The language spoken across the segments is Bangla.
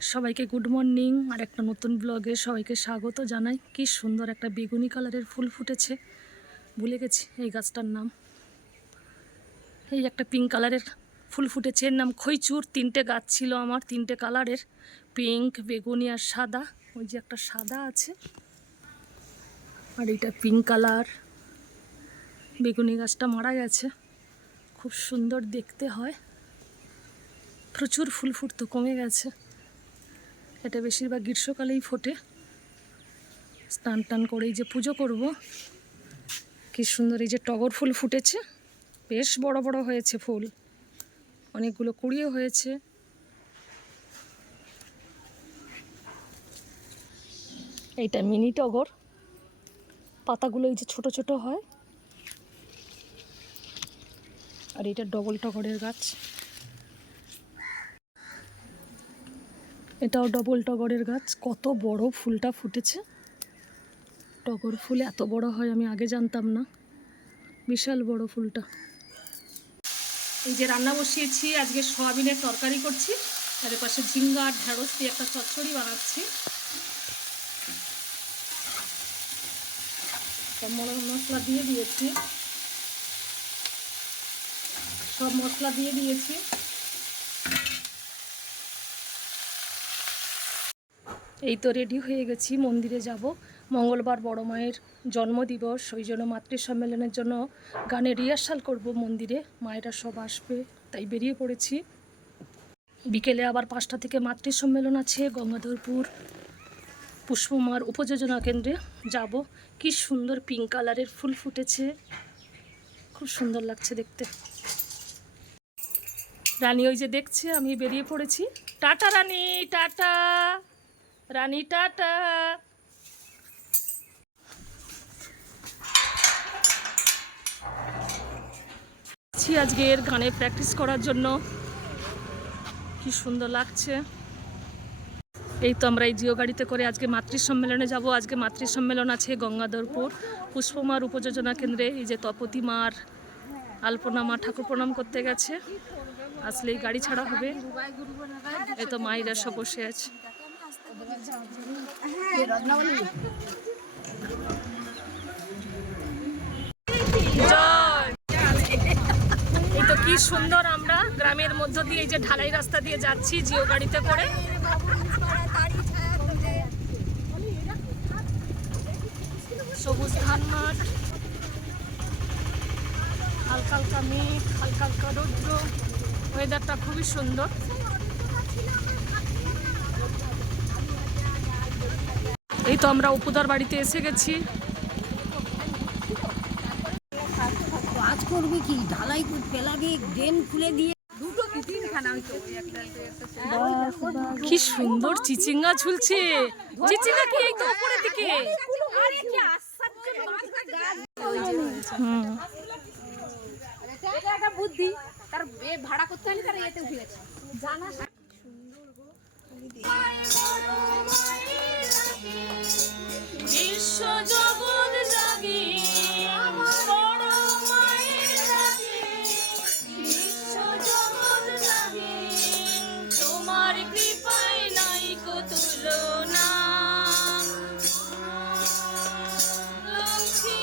সবাইকে গুড মর্নিং। আর একটা নতুন ব্লগে সবাইকে স্বাগত জানাই। কি সুন্দর একটা বেগুনি কালারের ফুল ফুটেছে, ভুলে গেছি এই গাছটার নাম। এই একটা পিঙ্ক কালারের ফুল ফুটেছে, এর নাম খইচুর। তিনটে গাছ ছিল আমার, তিনটে কালারের, পিঙ্ক, বেগুনি আর সাদা। ওই যে একটা সাদা আছে, আর এইটা পিঙ্ক কালার। বেগুনি গাছটা মারা গেছে, খুব সুন্দর দেখতে হয়, প্রচুর ফুল ফুটতো, কমে গেছে। এটা বেশিরভাগ গ্রীষ্মকালেই ফোটে। স্নান টান করে এই যে পুজো করব। কি সুন্দর এই যে টগর ফুল ফুটেছে, বেশ বড় বড় হয়েছে ফুল, অনেকগুলো কুড়িয়ে হয়েছে। এইটা মিনি টগর, পাতাগুলো এই যে ছোট ছোট হয়। আর এটা ডবল টগরের গাছ, এটাও ডবল টগরের গাছ। কত বড় ফুলটা ফুটেছে। টগর ফুল এত বড় হয় আমি আগে জানতাম না, বিশাল বড় ফুলটা। এই যে রান্না বসিয়েছি, আজকে সয়াবিনের তরকারি করছি, তার পাশে ঝিঙ্গা আর ঢেঁড়স দিয়ে একটা চচ্চড়ি বানাচ্ছি। মশলা দিয়ে দিয়েছি, সব মশলা দিয়ে দিয়েছি। এই তো রেডি হয়ে গেছি, মন্দিরে যাব। মঙ্গলবার বড় মায়ের জন্মদিবস, ওই জন্য মাতৃ সম্মেলনের জন্য গানের রিহার্সাল করব মন্দিরে। মায়েরা সব আসবে, তাই বেরিয়ে পড়েছি। বিকেলে আবার 5টা থেকে মাতৃ সম্মেলন আছে গঙ্গাধরপুর পুষ্পমার উপযোজনা কেন্দ্রে যাব। কি সুন্দর পিঙ্ক কালারের ফুল ফুটেছে, খুব সুন্দর লাগছে দেখতে। রানী ওই যে দেখছে আমি বেরিয়ে পড়েছি। টাটা রানী, টাটা রানী, টাটা। আজকের গানে প্র্যাকটিস করার জন্য, কি সুন্দর লাগছে। এই তো আমরা এই জিও গাড়িতে করে আজকে মাতৃ সম্মেলনে যাব। আজকে মাতৃ সম্মেলন আছে গঙ্গাধরপুর পুষ্পমার উপযোজনা কেন্দ্রে। এই যে তপতি মার, আলপনা মা ঠাকুর প্রণাম করতে গেছে, আসলেই গাড়ি ছাড়া হবে। এই তো মায়েরা সব বসে আছে। এই তো কি সুন্দর আমরা গ্রামের মধ্য দিয়ে এই যে ঢালাই রাস্তা দিয়ে যাচ্ছি জিও গাড়িতে করে। সবুজ ধান মাঠ, হালকা হালকা মেঘ, হালকা হালকা রৌদ্র, ওয়েদারটা খুবই সুন্দর। এই তো আমরা অপুদার বাড়িতে এসে গেছি। কাজ করবে কি, ঢালাই পেলাবে, ড্রেন খুলে দিয়ে কি সুন্দর চিচিঙ্গা ঝুলছে। চিচিঙ্গা কি এই তো উপরের দিকে? বুদ্ধি তার ভাড়া করতে হলে তার এতে উঠে গেছে জানা। বিশ্ব জগৎ জাগি বড় মায়ের রাগে, বিশ্ব জগৎ জাগি তোমার কৃপায় নাই কো তুলনা। লক্ষ্মী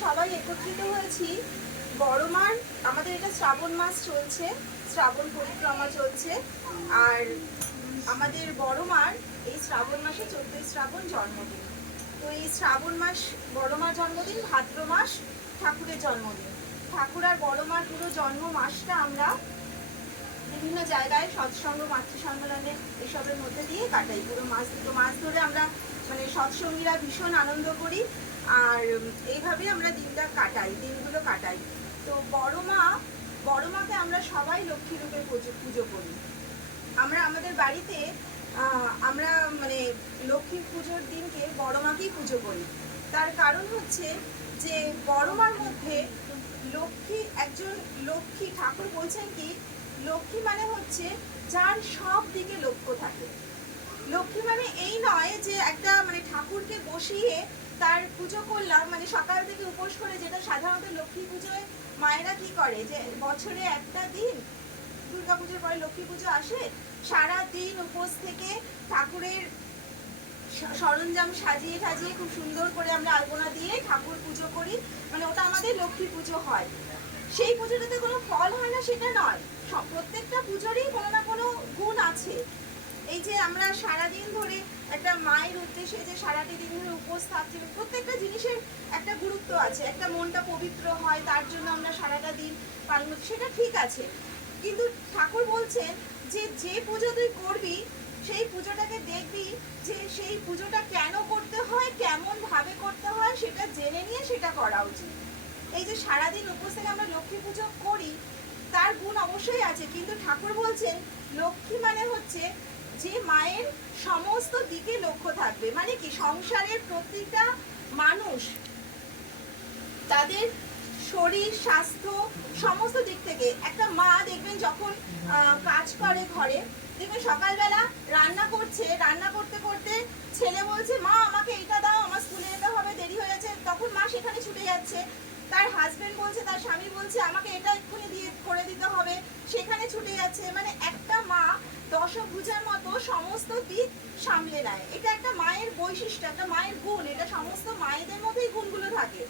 সবাই একত্রিত হয়েছি বড় মার। আমাদের এটা শ্রাবণ মাস চলছে, শ্রাবণ পরিক্রমা চলছে। আর আমাদের বড় মার এই শ্রাবণ মাসে 14ই শ্রাবণ জন্মদিন। তো এই শ্রাবণ মাস বড় মার জন্মদিন, ভাদ্র মাস ঠাকুরের জন্মদিন। ঠাকুর আর বড় মার পুরো জন্ম মাসটা আমরা বিভিন্ন জায়গায় সৎসঙ্গ, মাতৃ সম্মেলনে এসবের মধ্যে দিয়ে কাটাই। পুরো দুটো মাস ধরে আমরা মানে সৎসঙ্গীরা ভীষণ আনন্দ করি, আর এইভাবেই আমরা দিনগুলো কাটাই। তো বড় মাকে আমরা সবাই লক্ষ্মী রূপে পুজো করি। আমরা আমাদের বাড়িতে আমরা মানে লক্ষ্মী পুজোর দিনকে বড় মাকেই পুজো করি। তার কারণ হচ্ছে যে বড় মার মধ্যে একজন লক্ষ্মী, ঠাকুর বলছেন কি লক্ষ্মী মানে হচ্ছে যার সব দিকে লক্ষ্য থাকে। লক্ষ্মী মানে এই নয় যে একটা মানে ঠাকুরকে বসিয়ে তার পুজো করলাম, মানে সকাল থেকে উপোস করে, যেটা সাধারণত লক্ষ্মী পুজোয় মায়েরা কি করে যে বছরে একটা দিন, দুর্গা পুজোর পরে লক্ষ্মী পুজো আসে, সারা দিন উপোস থেকে ঠাকুরের সরঞ্জাম সাজিয়ে সাজিয়ে খুব সুন্দর করে আমরা আলপনা দিয়ে ঠাকুর পুজো করি, মানে ওটা আমাদের লক্ষ্মী পুজো হয়। সেই পুজোটাতে কোনো ফল হয় না সেটা নয়, প্রত্যেকটা পুজোরই কোনো না কোনো গুণ আছে। এই যে আমরা সারাদিন ধরে একটা মায়ের উদ্দেশ্যে যে সারাটি দিন ধরে উপোস থাকছি, প্রত্যেকটা জিনিসের একটা গুরুত্ব আছে, একটা মনটা পবিত্র হয় তার জন্য আমরা সারাটা দিন পালন করছি, সেটা ঠিক আছে। কিন্তু ঠাকুর বলছেন যে যে পুজো তুই করবি সেই পুজোটাকে দেখবি যে সেই পুজোটা কেন করতে হয়, কেমন ভাবে করতে হয়, সেটা জেনে নিয়ে সেটা করা উচিত। এই যে সারাদিন উপোস থেকে আমরা লক্ষ্মী পুজো করি তার গুণ অবশ্যই আছে, কিন্তু ঠাকুর বলছেন লক্ষ্মী মানে হচ্ছে যে মায়ের সমস্ত দিকে লক্ষ্য থাকবে। মানে কি সংসারের প্রতিটা মানুষ তাদের শরীর স্বাস্থ্য সমস্ত দিক থেকে, একটা মা দেখবেন যখন কাজ করে ঘরে, দেখবেন সকালবেলা রান্না করছে, রান্না করতে করতে ছেলে বলছে মা আমাকে এটা দাও, আমার স্কুলে যেতে হবে, দেরি হয়ে যাচ্ছে, তখন মা সেখানে ছুটে যাচ্ছে। তার হাজবেন্ড বলছে, তার স্বামী বলছে আমাকে এটা এক্ষুনি দিয়ে করে দিতে হবে, সেখানে ছুটে যাচ্ছে। মানে একটা মা দশভুজার মতো সমস্ত দিক সামলে নেয়। এটা একটা মায়ের বৈশিষ্ট্য, একটা মায়ের গুণ, এটা সমস্ত মায়েদের মধ্যেই গুণগুলো থাকে।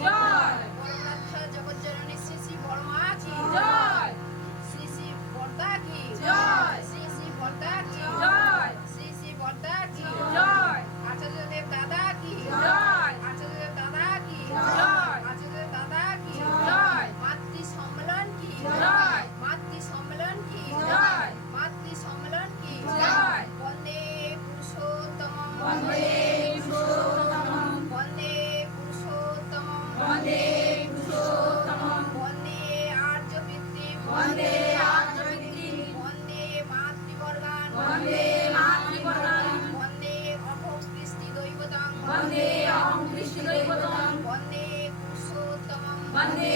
জয়। वन्दे अहं कृष्णदैवतं वन्दे पुरुषोत्तमं वन्दे